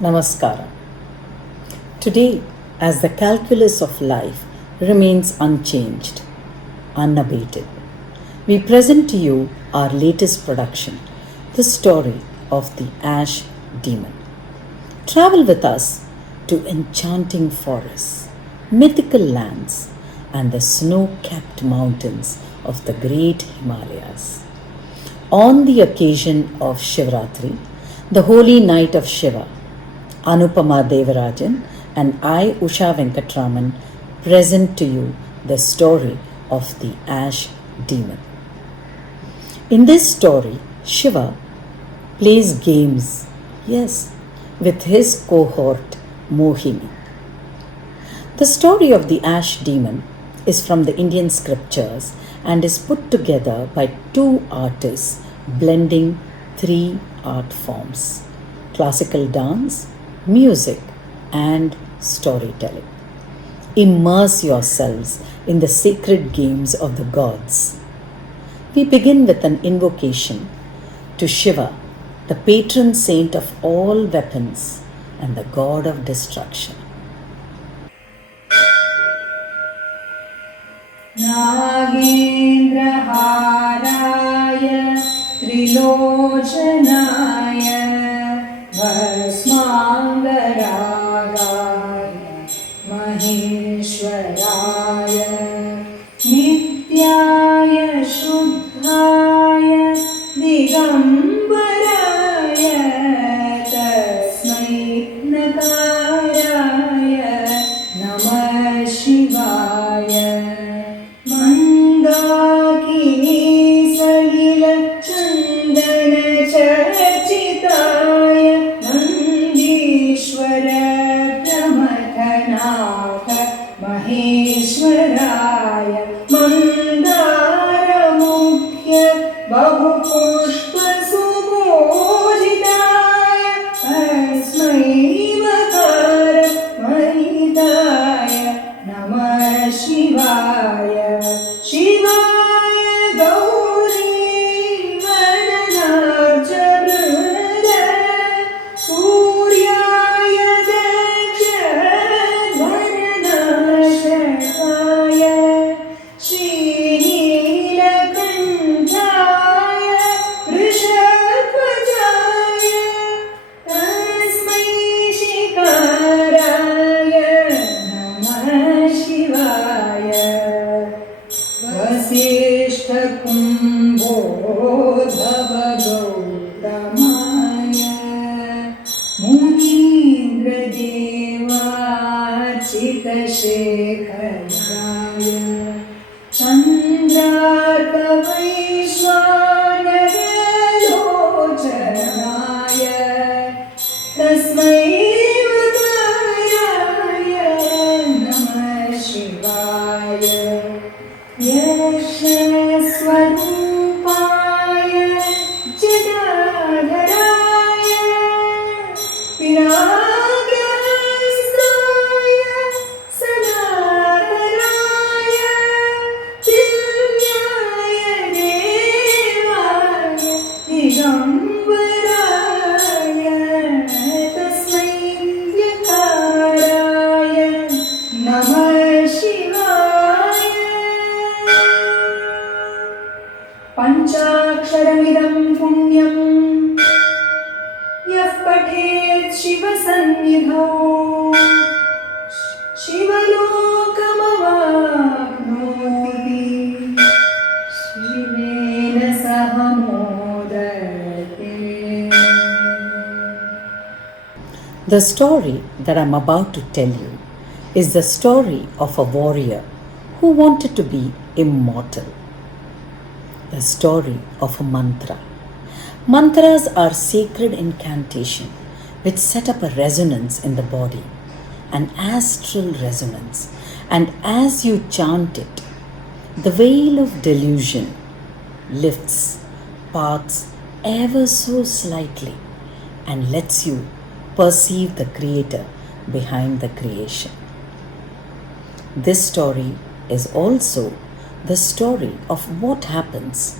Namaskara. Today, as the calculus of life remains unchanged, unabated, we present to you our latest production, the story of the Ash Demon. Travel with us to enchanting forests, mythical lands, and the snow-capped mountains of the great Himalayas. On the occasion of Shivratri, the holy night of Shiva, Anupama Devarajan and I, Usha Venkatraman, present to you the story of the Ash Demon. In this story, Shiva plays games, yes, with his cohort Mohini. The story of the Ash Demon is from the Indian scriptures and is put together by two artists blending three art forms: classical dance, music, and storytelling. Immerse yourselves in the sacred games of the gods. We begin with an invocation to Shiva, the patron saint of all weapons and the god of destruction. नागेन्द्रहाराय त्रिलोचनाय भस्माङ्गरागाय महेश्वराय नित्याय शुद्धाय दिगम्बराय तस्मै नकाराय नमः शिवाय चर्चिताय नन्दीश्वर प्रमथनाथ महेश्वराय मन्दारमुख्य बहुपुष्पसुपूजिताय तस्मै मकार महिताय नमः शिवाय शिवाय गौरी वरदार्चवृन्द सूर्याय दक्षध्वरनाशकाय श्रीनीलकण्ठाय वृषध्वजाय तस्मै शिकाराय नमः शिवाय वसिष्ठकुम्भोद्भवगौतमाय मुनीन्द्रदेवार्चितशेखराय चन्द्रार्कवैश्वानरलोचनाय तस्मै मकाराय नमः शिवाय यशस्वरूपाय जटाधराय पिनाकहस्ताय सदाधराय दिव्याय देवाय दिगम्बराय तस्मै यकाराय नमः शिवाय पञ्चाक्षरमिदं पुण्यं यः पठेत् शिवसन्निधौ शिवलोकमवाप्नोति शिवेन सह मोदते. The story that I'm about to tell you is the story of a warrior who wanted to be immortal. The story of a mantra. Mantras are sacred incantation which set up a resonance in the body, an astral resonance, and as you chant it, the veil of delusion lifts, parts ever so slightly, and lets you perceive the Creator behind the creation. This story is also the story of what happens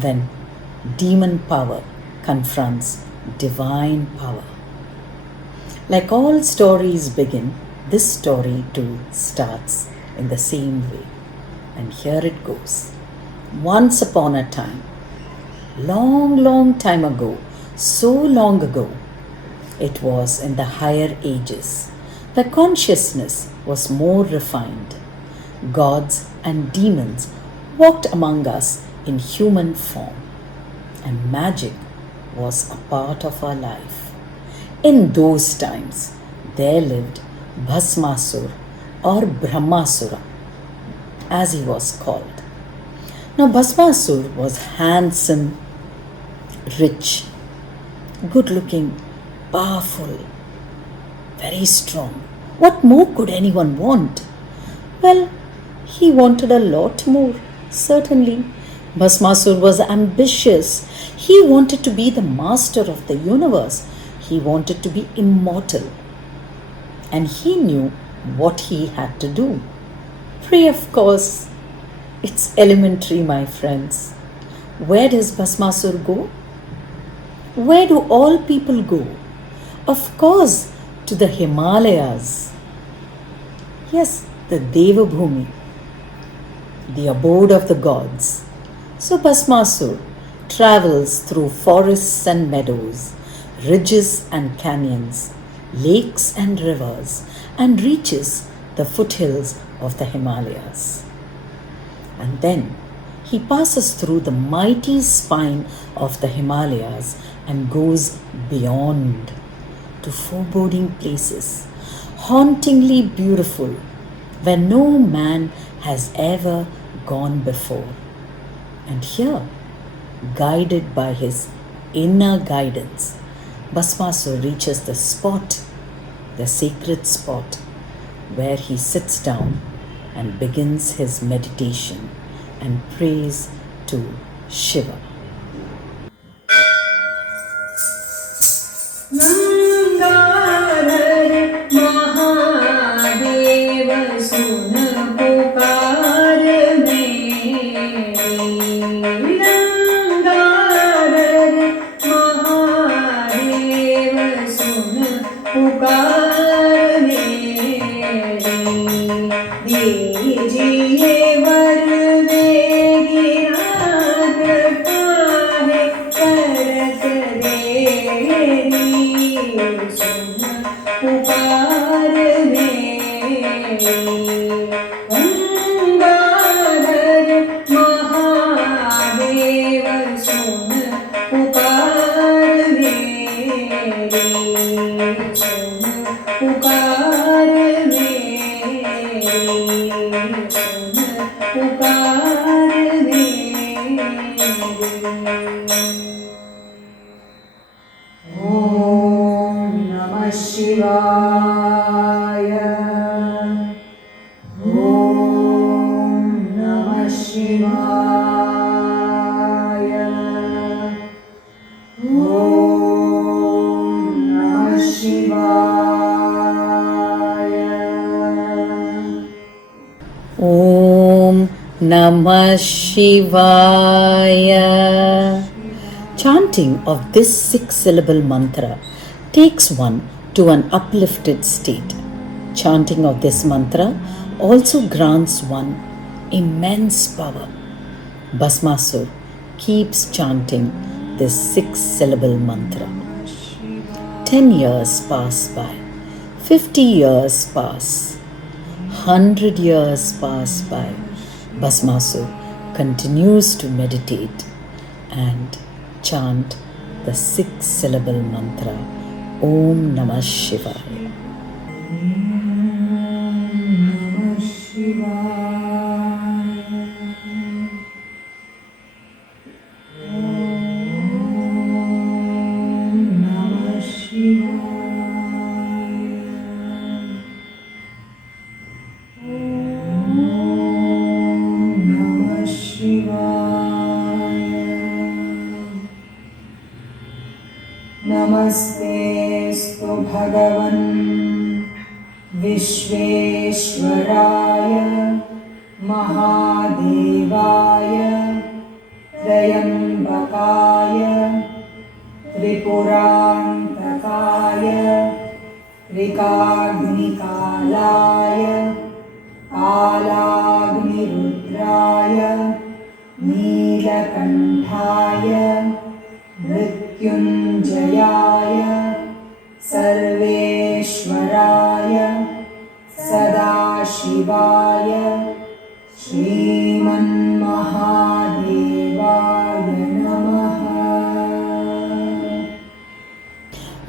when demon power confronts divine power. Like all stories begin, this story too starts in the same way. And here it goes. Once upon a time, long time ago, so long ago, it was in the higher ages, where consciousness was more refined. Gods and demons walked among us in human form, and magic was a part of our life. In those times, there lived Bhasmasur or Brahmasura, as he was called. Now, Bhasmasur was handsome, rich, good looking, powerful, very strong. What more could anyone want? Well, he wanted a lot more, certainly. Bhasmasur was ambitious. He wanted to be the master of the universe. He wanted to be immortal. And he knew what he had to do. Pray, of course. It's elementary, my friends. Where does Bhasmasur go? Where do all people go? Of course, to the Himalayas. Yes, the Devabhumi, the abode of the gods. So Bhasmasur travels through forests and meadows, ridges and canyons, lakes and rivers, and reaches the foothills of the Himalayas. And then he passes through the mighty spine of the Himalayas and goes beyond to foreboding places, hauntingly beautiful, where no man has ever gone before. And here, guided by his inner guidance, Bhasmasur reaches the spot, the sacred spot, where he sits down and begins his meditation and prays to Shiva. Om Namah Shivaya. Chanting of this 6-syllable mantra takes one to an uplifted state. Chanting of this mantra also grants one immense power. Bhasmasur keeps chanting this 6-syllable mantra. 10 years pass by, 50 years pass, 100 years pass by. Bhasmasur continues to meditate and chant the 6-syllable mantra Om Namah Shivaya. नमस्तेऽस्तु भगवन् विश्वेश्वराय महादेवाय त्र्यम्बकाय त्रिपुरान्तकाय ऋकाग्निकालाय कालाग्निरुद्राय नीलकण्ठाय मृत्युञ्जयाय सर्वेश्वराय सदाशिवाय श्रीमन्महादेवाय नमः।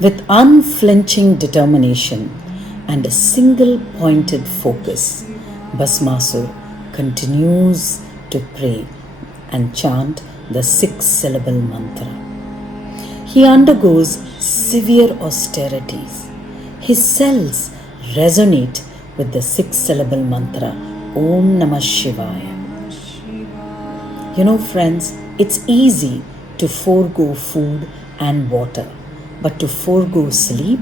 With unflinching determination and a single pointed focus, Bhasmasur continues to pray and chant the 6-syllable mantra. He undergoes severe austerities. His cells resonate with the 6-syllable mantra Om Namah Shivaya. You know, friends, it's easy to forego food and water, but to forego sleep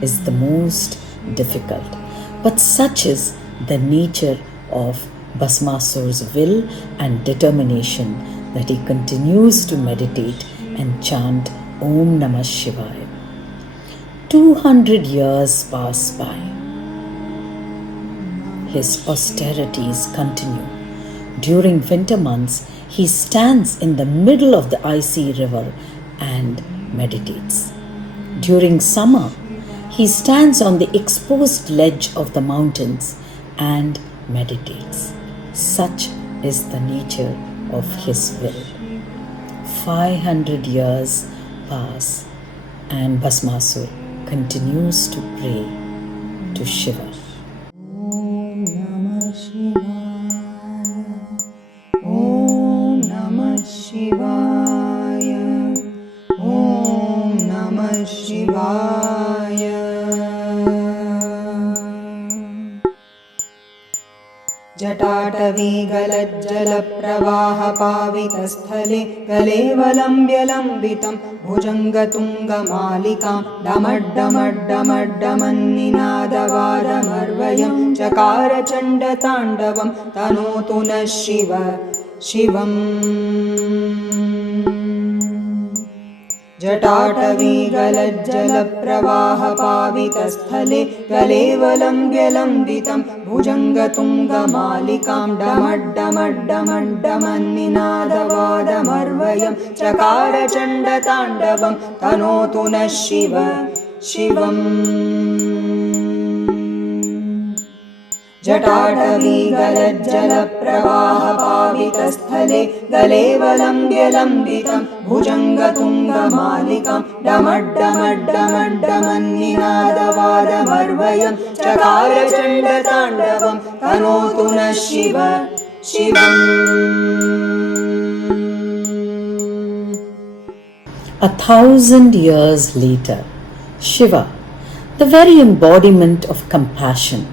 is the most difficult. But such is the nature of Bhasmasur's will and determination that he continues to meditate and chant Om Namah Shivaya. 200 years pass by. His austerities continue. During winter months, he stands in the middle of the icy river and meditates. During summer, he stands on the exposed ledge of the mountains and meditates. Such is the nature of his will. 500 years pass and Bhasmasur continues to pray to Shiva. Om Namah Shivaya. Om Namah Shivaya. Om Namah Shivaya. जटाटवीगलज्जलप्रवाहपावितस्थले गलेवलम्ब्यलम्बितं भुजङ्गतुङ्गमालिकां डमड्डमड्डमड्डमन्निनादवादमर्वयं चकारचण्डताण्डवं तनोतु नः शिवम्। जटाटवीगलज्जलप्रवाहपावितस्थले गलेवलम्ब्यलम्बितं भुजङ्गतुङ्गमालिकां डमड्डमड्डमड्डमन्निनादवादमर्वयं चकारचण्डताण्डवं तनोतु नः शिवम्। जटाटवीगलज्जलप्रवाहपावितस्थले गलेवलम्ब्यलम्बितं भुजङ्गतुङ्गमालिकां डमड्डमड्डमड्डमन्निनादवादमर्वयं चकारचण्डताण्डवं तनोतु नः शिवम्। 1,000 years later, Shiva, the very embodiment of compassion,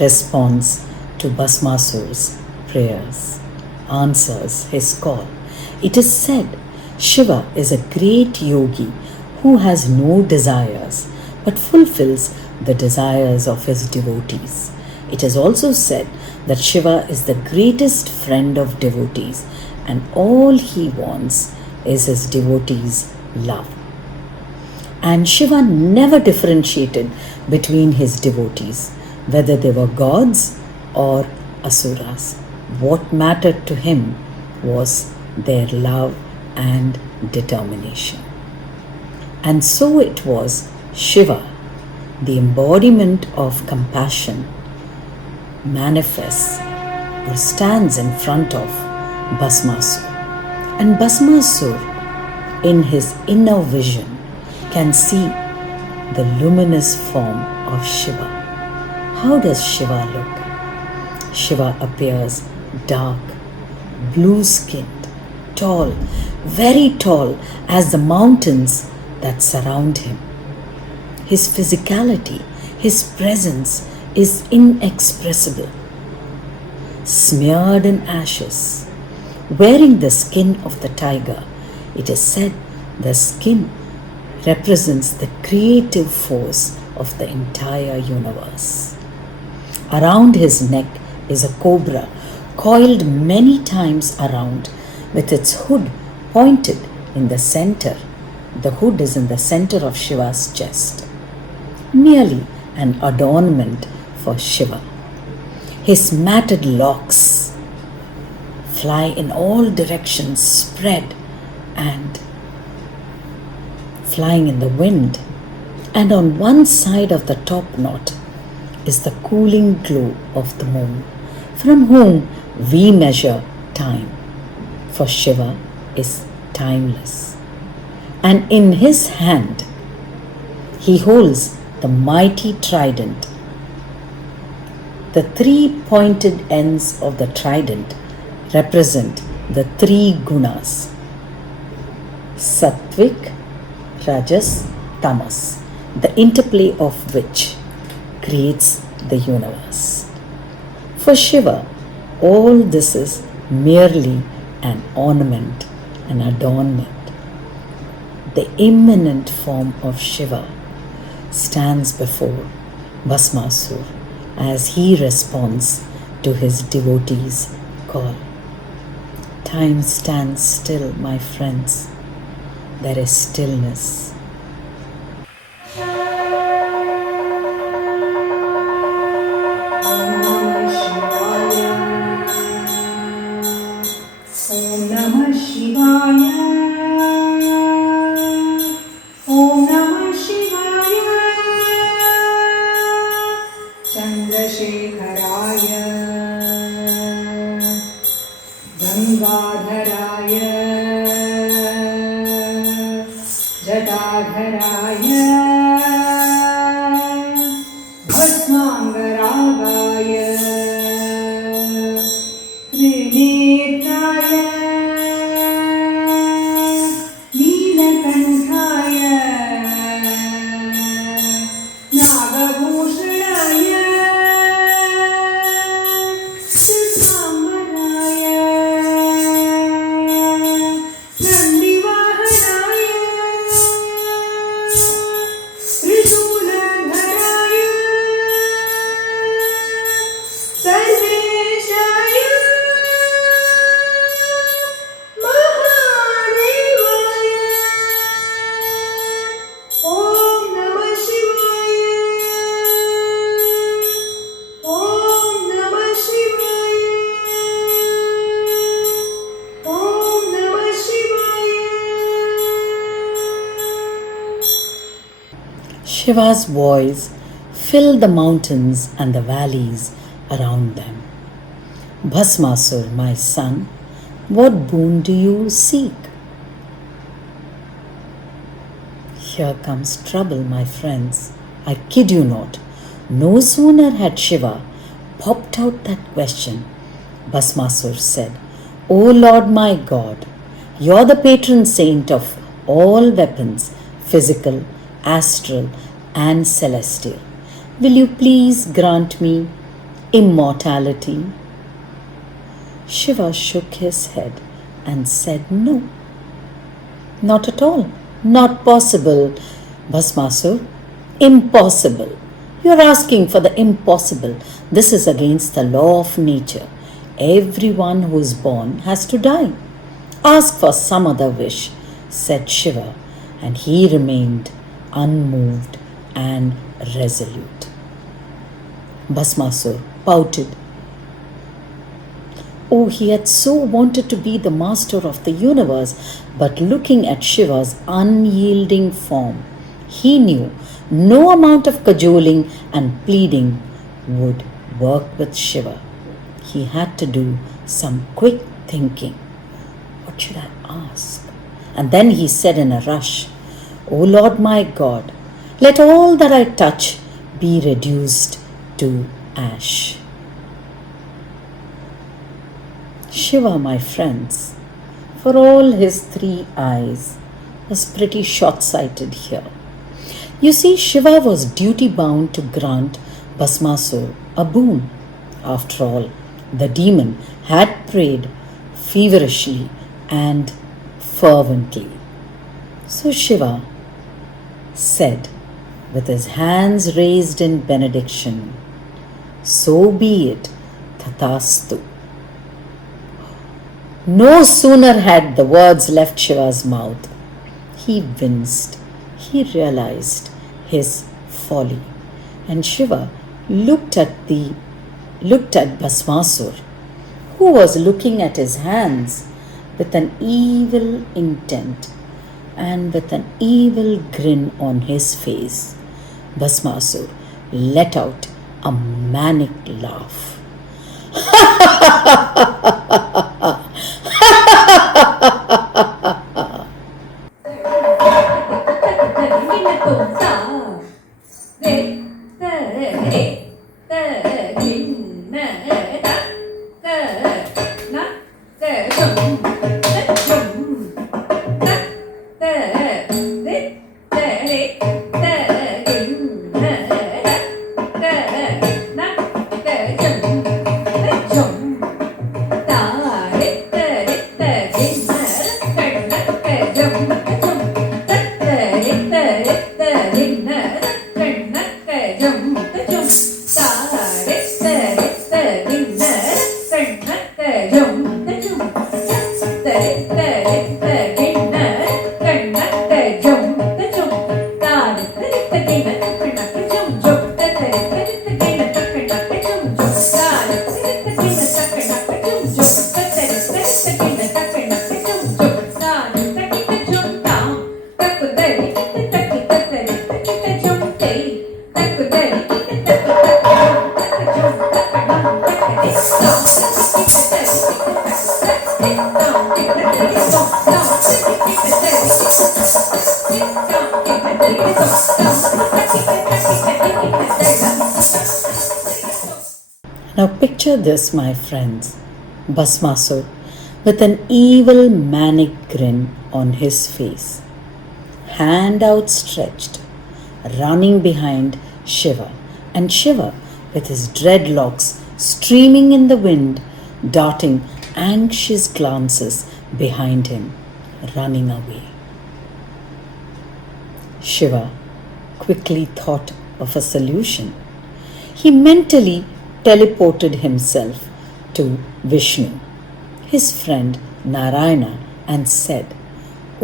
responds to Bhasmasur's prayers, answers his call. It is said Shiva is a great yogi who has no desires but fulfills the desires of his devotees. It is also said that Shiva is the greatest friend of devotees and all he wants is his devotees' love. And Shiva never differentiated between his devotees, whether they were gods or asuras. What mattered to him was their love and determination. And so it was Shiva, the embodiment of compassion, manifests or stands in front of Bhasmasur. And Bhasmasur, in his inner vision, can see the luminous form of Shiva. How does Shiva look? Shiva appears dark, blue-skinned, tall, very tall as the mountains that surround him. His physicality, his presence is inexpressible. Smeared in ashes, wearing the skin of the tiger, it is said the skin represents the creative force of the entire universe. Around his neck is a cobra coiled many times around with its hood pointed in the center. The hood is in the center of Shiva's chest. merely an adornment for Shiva. His matted locks fly in all directions, spread and flying in the wind, and on one side of the top knot is the cooling glow of the moon, from whom we measure time, for Shiva is timeless. And in his hand he holds the mighty trident. The three pointed ends of the trident represent the three gunas: Sattvic, Rajas, Tamas, the interplay of which creates the universe. For Shiva, all this is merely an ornament, an adornment. The immanent form of Shiva stands before Bhasmasur as he responds to his devotees' call. Time stands still, my friends. There is stillness. Om Namah Shivaya. Om Namah Shivaya. Chandrasekharaya. Gangadharaya. Jatadharaya. Bhasmangaragaya. Trinetraya. Neelakanthaya. Nagabhushanaya. Srisambaraya. Nandivahanaya. Trishooladharaya. Sarveshaya. Mahadevaya. Om Namah Shivaya. Om Namah Shivaya. Om Namah Shivaya. Shiva's voice filled the mountains and the valleys around them. Bhasmasur, my son, what boon do you seek? Here comes trouble, my friends. I kid you not. No sooner had Shiva popped out that question, Bhasmasur said, O Lord my God, you're the patron saint of all weapons, physical, astral, and celestial. Will you please grant me immortality? Shiva shook his head and said no. Not at all. Not possible, Bhasmasur. Impossible. You are asking for the impossible. This is against the law of nature. Everyone who is born has to die. Ask for some other wish, said Shiva, and he remained unmoved and resolute. Bhasmasur pouted. Oh, he had so wanted to be the master of the universe, but looking at Shiva's unyielding form, he knew no amount of cajoling and pleading would work with Shiva. He had to do some quick thinking. What should I ask? And then he said in a rush, O Lord my God, let all that I touch be reduced to ash. Shiva, my friends, for all his 3 eyes, was pretty short-sighted here. You see, Shiva was duty-bound to grant Bhasmasur a boon. After all, the demon had prayed feverishly and fervently. So Shiva said, with his hands raised in benediction, so be it, Tathastu. No sooner had the words left Shiva's mouth, he winced. He realized his folly. And Shiva looked at Bhasmasur, who was looking at his hands with an evil intent and with an evil grin on his face. Bhasmasur let out a manic laugh. Now picture this, my friends. Bhasmasur with an evil manic grin on his face, hand outstretched, running behind Shiva, and Shiva with his dreadlocks streaming in the wind, darting anxious glances behind him, running away. Shiva quickly thought of a solution. He mentally teleported himself to Vishnu, his friend Narayana, and said,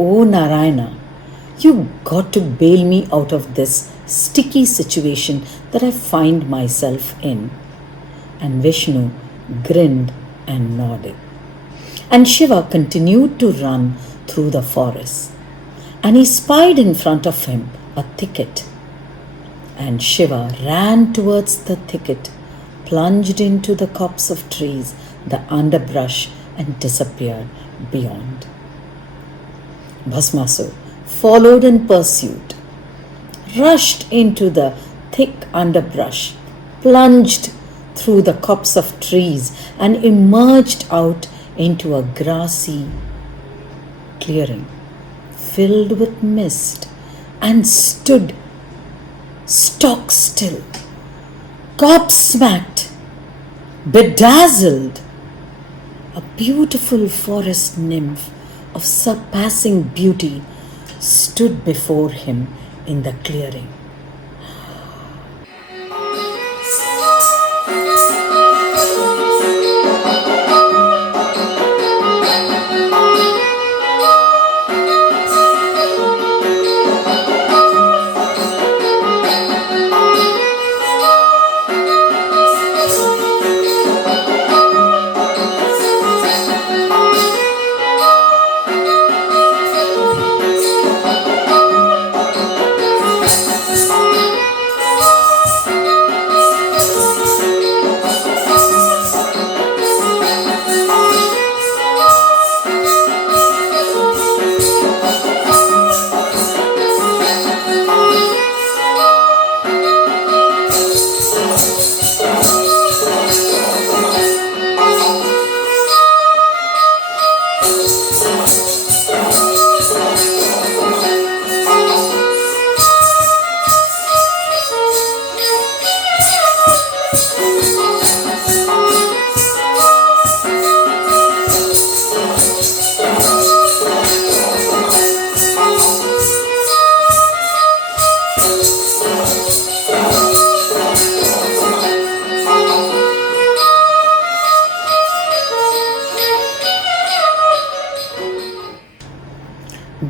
"Oh Narayana, you got to bail me out of this sticky situation that I find myself in." And Vishnu grinned and nodded. And Shiva continued to run through the forest. And he spied in front of him a thicket. And Shiva ran towards the thicket, plunged into the copse of trees, the underbrush, and disappeared beyond. Bhasmasur followed in pursuit, rushed into the thick underbrush, plunged through the copse of trees, and emerged out into a grassy clearing filled with mist, and stood stock still, gobsmacked, bedazzled. A beautiful forest nymph of surpassing beauty stood before him in the clearing.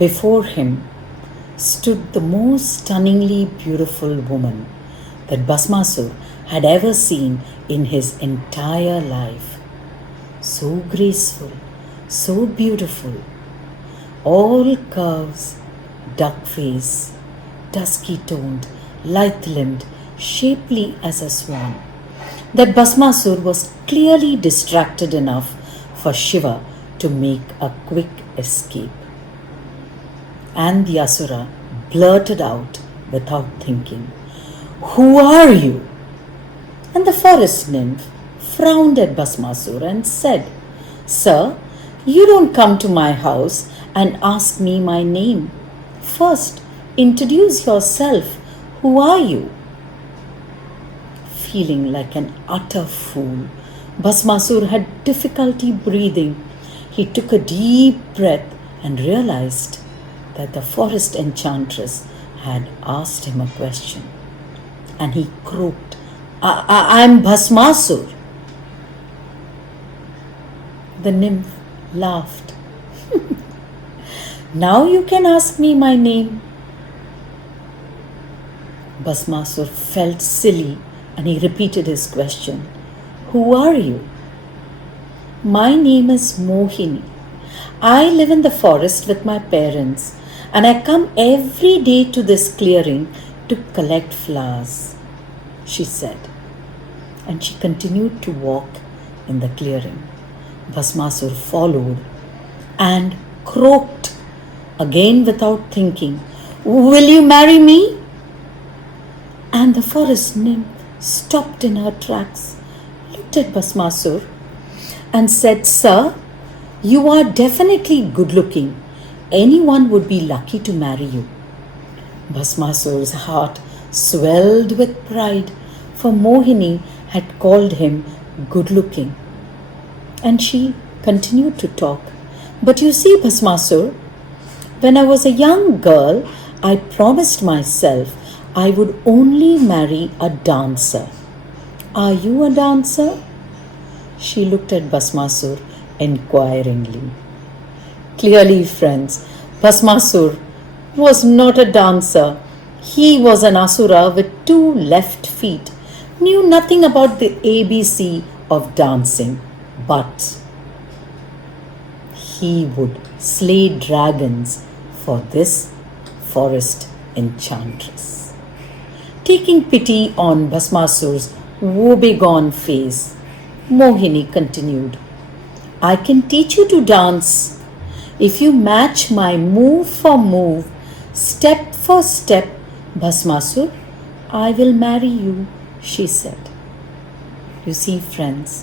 Before him stood stood the most stunningly beautiful woman that Bhasmasur had ever seen in his entire life. So graceful, so beautiful, all curves, duck face, dusky toned, lithe limbed, shapely as a swan, that Bhasmasur was clearly distracted enough for Shiva to make a quick escape. And the Asura blurted out without thinking, "Who are you?" And the forest nymph frowned at Bhasmasur and said, "Sir, you don't come to my house and ask me my name. First, introduce yourself. Who are you?" Feeling like an utter fool, Bhasmasur had difficulty breathing. He took a deep breath and realized that the forest enchantress had asked him a question. And he croaked, I'm Bhasmasur." The nymph laughed. "Now you can ask me my name." Bhasmasur felt silly and he repeated his question. "Who are you?" "My name is Mohini. I live in the forest with my parents and I come every day to this clearing to collect flowers," she said. And she continued to walk in the clearing. Bhasmasur followed and croaked again without thinking, "Will you marry me?" And the forest nymph stopped in her tracks, looked at Bhasmasur and said, "Sir, you are definitely good looking. Anyone would be lucky to marry you." Bhasmasur's heart swelled with pride, for Mohini had called him good looking. And she continued to talk. "But you see, Bhasmasur, when I was a young girl, I promised myself I would only marry a dancer. Are you a dancer?" She looked at Bhasmasur inquiringly. Clearly, friends, Bhasmasur was not a dancer. He was an Asura with 2 left feet, knew nothing about the ABC of dancing, but he would slay dragons for this forest enchantress. Taking pity on Bhasmasur's woebegone face, Mohini continued, "I can teach you to dance. If you match my move for move, step for step, Bhasmasur, I will marry you," she said. You see, friends,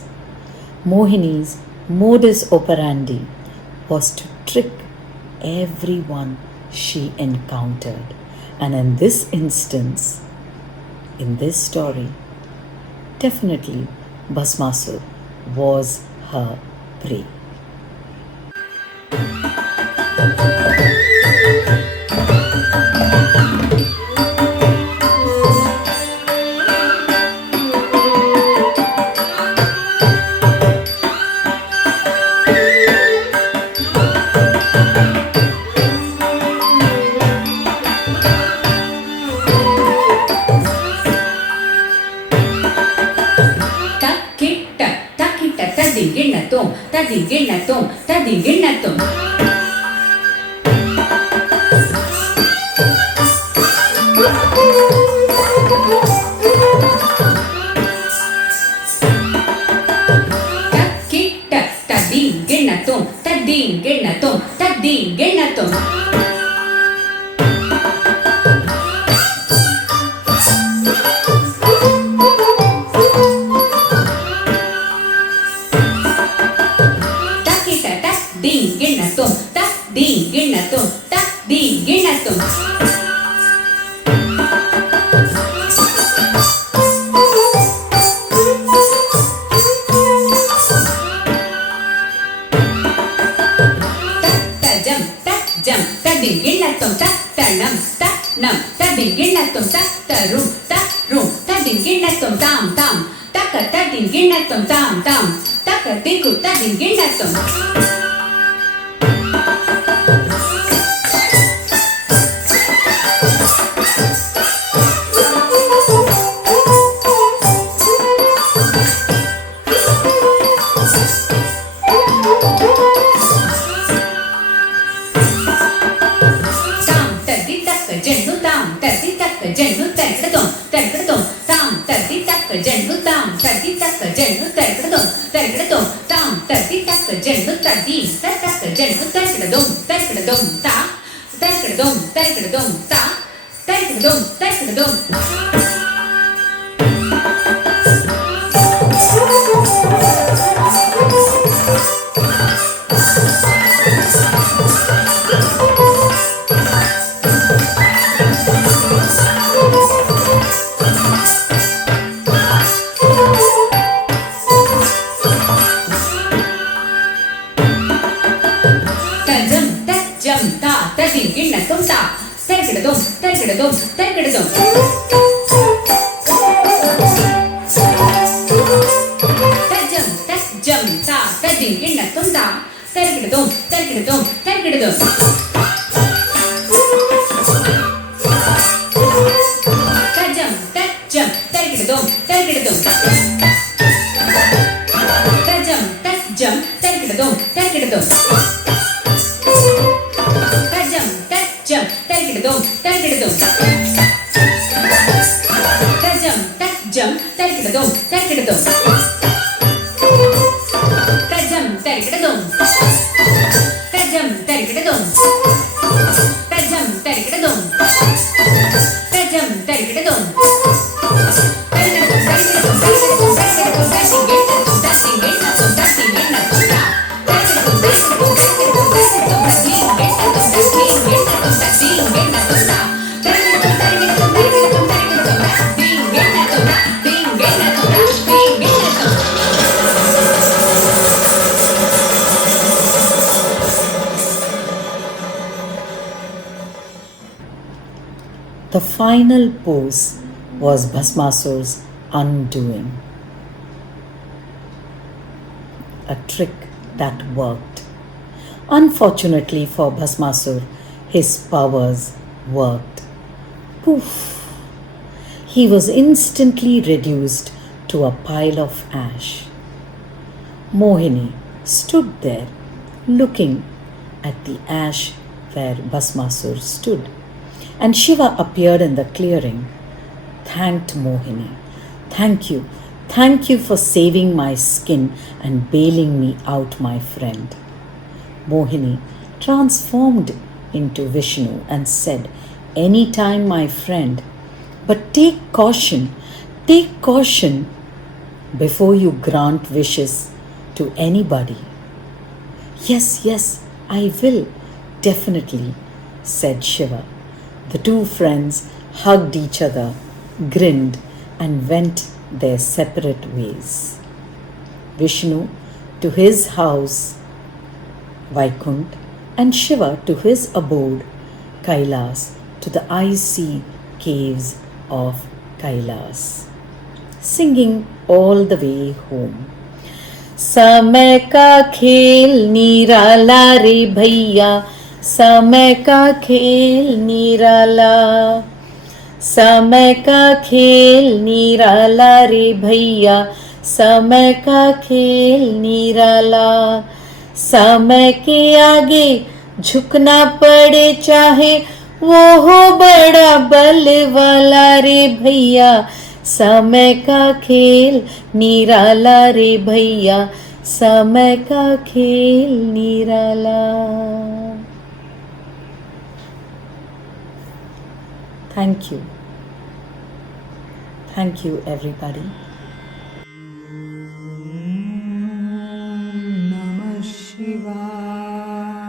Mohini's modus operandi was to trick everyone she encountered. And in this instance, in this story, definitely Bhasmasur was her prey. Tadinginnatum. Tadinginnatum. Jannu తరకడదం తరకడదం తాం తద్ది తక్క జన్ను తాం తద్ది తక్క జన్ను తరకడదం తరకడదం తాం తద్ది తక్క జన్ను తద్ది తక్క జన్ను తరకడదం తరకడదం తా తరకడదం తరకడదం తా తరకడదం తరకడదం గిన్నెత్తం తా తరకడదం తరకడదం తరకడదం తజం తజం తా తజం గిన్నెత్తం తా తరకడదం తరకడదం తరకడదం తజం తజం తరకడదం తరకడదం తజం తజం తరకడదం తరకడదం తరకడదం తరకడదం తజం తజం తరకడదం తరకడదం తజం తరకడదం తజం తరకడదం తజం తరకడదం తజం తరకడదం The final pose was Bhasmasur's undoing. A trick that worked. Unfortunately for Bhasmasur, his powers worked. Poof! He was instantly reduced to a pile of ash. Mohini stood there looking at the ash where Bhasmasur stood. And Shiva appeared in the clearing, thanked Mohini. Thank you for saving my skin and bailing me out, my friend. Mohini transformed into Vishnu and said, anytime, my friend, but take caution before you grant wishes to anybody. Yes, I will, definitely, said Shiva. The two friends hugged each other, grinned, and went their separate ways. Vishnu to his house, Vaikunt, and Shiva to his abode, Kailas, to the icy caves of Kailas, singing all the way home. समय का खेल निराला रे भैया, समय का खेल निराला, समय का खेल निराला रे भैया, समय का खेल निराला, समय के आगे झुकना पड़े चाहे वो हो बड़ा बल वाला रे भैया, समय का खेल निराला रे भैया, समय का खेल निराला. Thank you everybody. Namah Shivaya.